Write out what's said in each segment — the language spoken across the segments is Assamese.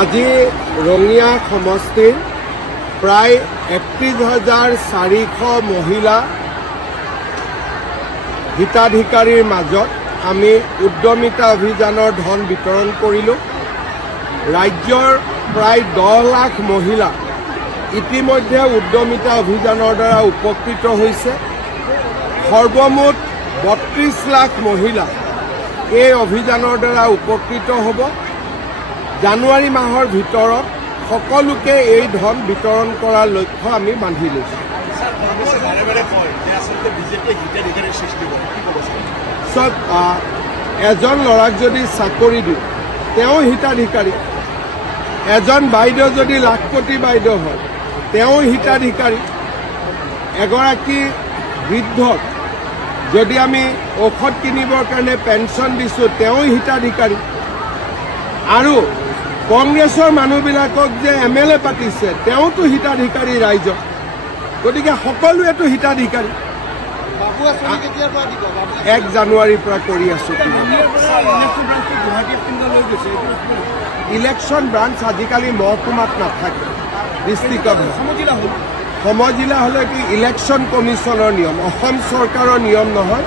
আজি ৰঙিয়া সমষ্টিৰ প্ৰায় 31,400 মহিলা হিতাধিকাৰীৰ মাজত আমি উদ্যমিতা অভিযানৰ ধন বিতৰণ কৰিলোঁ। ৰাজ্যৰ প্ৰায় 10 লাখ মহিলা ইতিমধ্যে উদ্যমিতা অভিযানৰ দ্বাৰা উপকৃত হৈছে। সৰ্বমুঠ 32 লাখ মহিলা এই অভিযানৰ দ্বাৰা উপকৃত হ'ব। জানুৱাৰী মাহৰ ভিতৰত সকলোকে এই ধন বিতৰণ কৰাৰ লক্ষ্য আমি বান্ধি লৈছোঁ। এজন ল'ৰাক যদি চাকৰি দিওঁ তেওঁ হিতাধিকাৰী, এজন বাইদেউ যদি লাখপতি বাইদেউ হয় তেওঁ হিতাধিকাৰী, এগৰাকী বৃদ্ধক যদি আমি ঔষধ কিনিবৰ কাৰণে পেঞ্চন দিছোঁ তেওঁ হিতাধিকাৰী, আৰু কংগ্ৰেছৰ মানুহবিলাকক যে MLA পাতিছে তেওঁতো হিতাধিকাৰী ৰাইজ। গতিকে সকলোৱেতো হিতাধিকাৰী। 1 জানুৱাৰীৰ পৰা কৰি আছো। ইলেকশ্যন ব্ৰাঞ্চ আজিকালি মহকুমাত নাথাকে, ডিষ্ট্ৰিক্টত সমজিলা হলে কি ইলেকশ্যন কমিশ্যনৰ নিয়ম, অসম চৰকাৰৰ নিয়ম নহয়।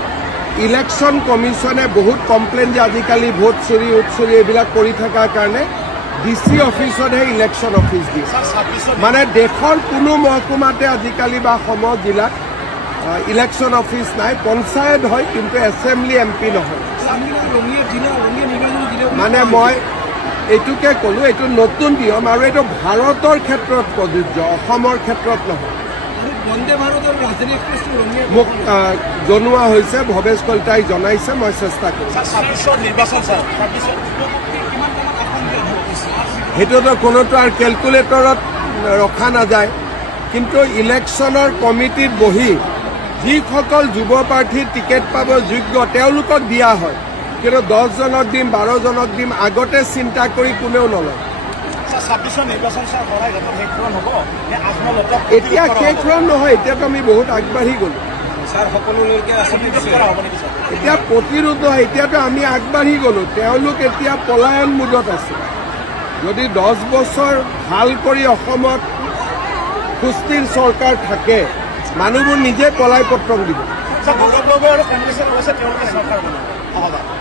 ইলেকশ্যন কমিশ্যনে বহুত কমপ্লেইন যে আজিকালি ভোট চুৰি উৎচুৰি এইবিলাক কৰি থকাৰ কাৰণে DC অফিচতহে ইলেকশ্যন অফিচ দিয়ে। মানে দেশৰ কোনো মহকুমাতে আজিকালি বা সমজিলাত ইলেকশ্যন অফিচ নাই, পঞ্চায়ত হয় কিন্তু এছেম্বলি MP নহয়। মানে মই এইটোকে ক'লো, এইটো নতুন নিয়ম আৰু এইটো ভাৰতৰ ক্ষেত্ৰত প্ৰযোজ্য, অসমৰ ক্ষেত্ৰত নহয়। মোক জনোৱা হৈছে, ভৱেশ কলিতাই জনাইছে, মই চেষ্টা কৰিম। সেইটোতো কোনোটো আৰু কেলকুলেটৰত ৰখা নাযায়, কিন্তু ইলেকশ্যনৰ কমিটিত বহি যিসকল যুৱ প্ৰাৰ্থীৰ টিকেট পাব যোগ্য তেওঁলোকক দিয়া হয়, কিন্তু 10 জনক দিম 12 জনক দিম আগতে চিন্তা কৰি কোনেও নলয়। এতিয়া শেষ নহয়, এতিয়াতো আমি বহুত আগবাঢ়ি গলো। এতিয়া প্ৰতিৰোধ নহয়, এতিয়াতো আমি আগবাঢ়ি গলো। তেওঁলোক এতিয়া পলায়ন মুডত আছে। যদি 10 বছৰ ভাল কৰি অসমত সুস্থিৰ চৰকাৰ থাকে, মানুহবোৰ নিজে পলাই পত্ৰং দিব।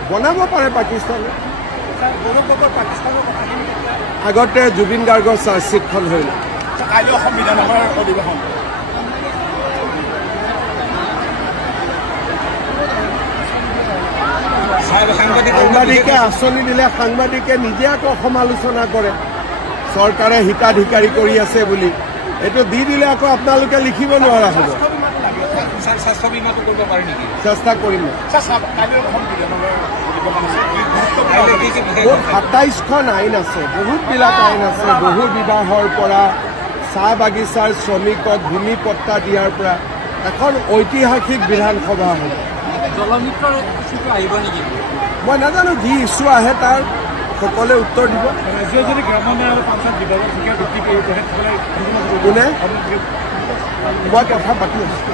বনাব পাৰে পাকিস্তানে। আগতে জুবিন গাৰ্গৰ চাৰ্জশ্বিটখন হৈ সাংবাদিকে আঁচনি দিলে সাংবাদিকে নিজে আকৌ সমালোচনা কৰে চৰকাৰে হিতাধিকাৰী কৰি আছে বুলি। এইটো দি দিলে আকৌ আপোনালোকে লিখিব নোৱাৰা হ'ব। চেষ্টা কৰিম। 27খন আইন আছে, বহুতবিলাক আইন আছে। বহু বিবাহৰ পৰা চাহ বাগিচাৰ শ্ৰমিকক ভূমি পট্টা দিয়াৰ পৰা এখন ঐতিহাসিক বিধানসভা হ'ব। মই নাজানো, যি ইছ্যু আহে তাৰ সকলে উত্তৰ দিব। কোনে? মই কথা পাতি আছো।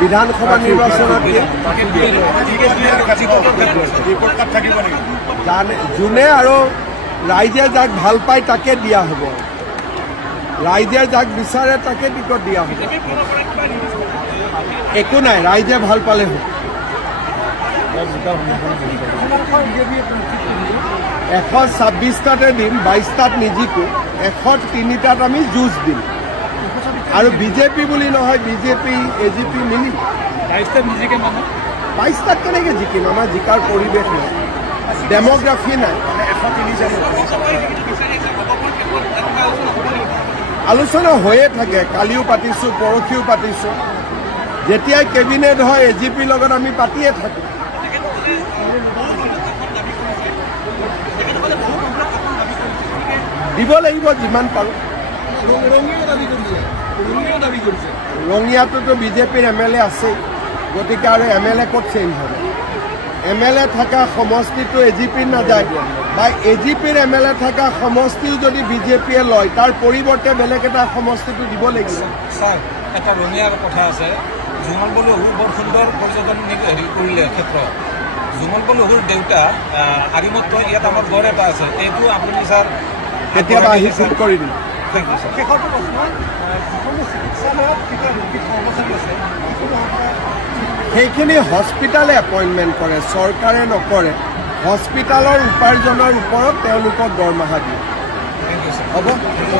বিধানসভা নিৰ্বাচনত যোনে আৰু ৰাইজে যাক ভাল পায় তাকে দিয়া হ'ব। ৰাইজে যাক বিচাৰে তাকে টিকট দিয়া হ'ব। একো নাই, ৰাইজে ভাল পালে হ'ব। 126টাতে দিম, 22টাত নিজিকো, 103টাত আমি যুঁজ দিম। আৰু বিজেপি বুলি নহয়, বিজেপি AGP মিলি 22টাত কেনেকৈ জিকিম? আমাৰ জিকাৰ পৰিৱেশ নাই, ডেম'গ্ৰাফি নাই। আলোচনা হৈয়ে থাকে, কালিও পাতিছোঁ, পৰহিও পাতিছোঁ। যেতিয়াই কেবিনেট হয় AGPৰ লগত আমি পাতিয়ে থাকোঁ। দিব লাগিব যিমান পাৰোঁ। ৰঙিয়াটোতো বিজেপিৰ MLA আছেই, গতিকে আৰু MLA ক'ত চেঞ্জ হ'ব? MLA থকা সমষ্টিটো AGPৰ নাযায়, বা AGPৰ MLA থকা সমষ্টিও যদি বিজেপিয়ে লয় তাৰ পৰিৱৰ্তে বেলেগ এটা সমষ্টিটো দিব লাগিব। এটা ৰঙীয়া কথা আছে জুমল বলহু বৰ সুন্দৰ পৰ্যটন হেৰি কৰিলে ক্ষেত্ৰ জুমল বলহুৰ দেউতা আৰিমত ইয়াত আমাৰ গড় এটা আছে এইটো আপুনি ছাৰ কেতিয়াবা আহি ফোন কৰি দিম থেংক ইউ ছাৰ শেষৰটো প্ৰশ্ন যিসমূহ চিকিৎসালয়ত যিটো কৰ্মচাৰী আছে সেইখিনি হস্পিটালে এপইণ্টমেণ্ট কৰে চৰকাৰে নকৰে হস্পিটালৰ উপাৰ্জনৰ ওপৰত তেওঁলোকক দৰমহা দিয়ে থেংক ইউ ছাৰ হ'ব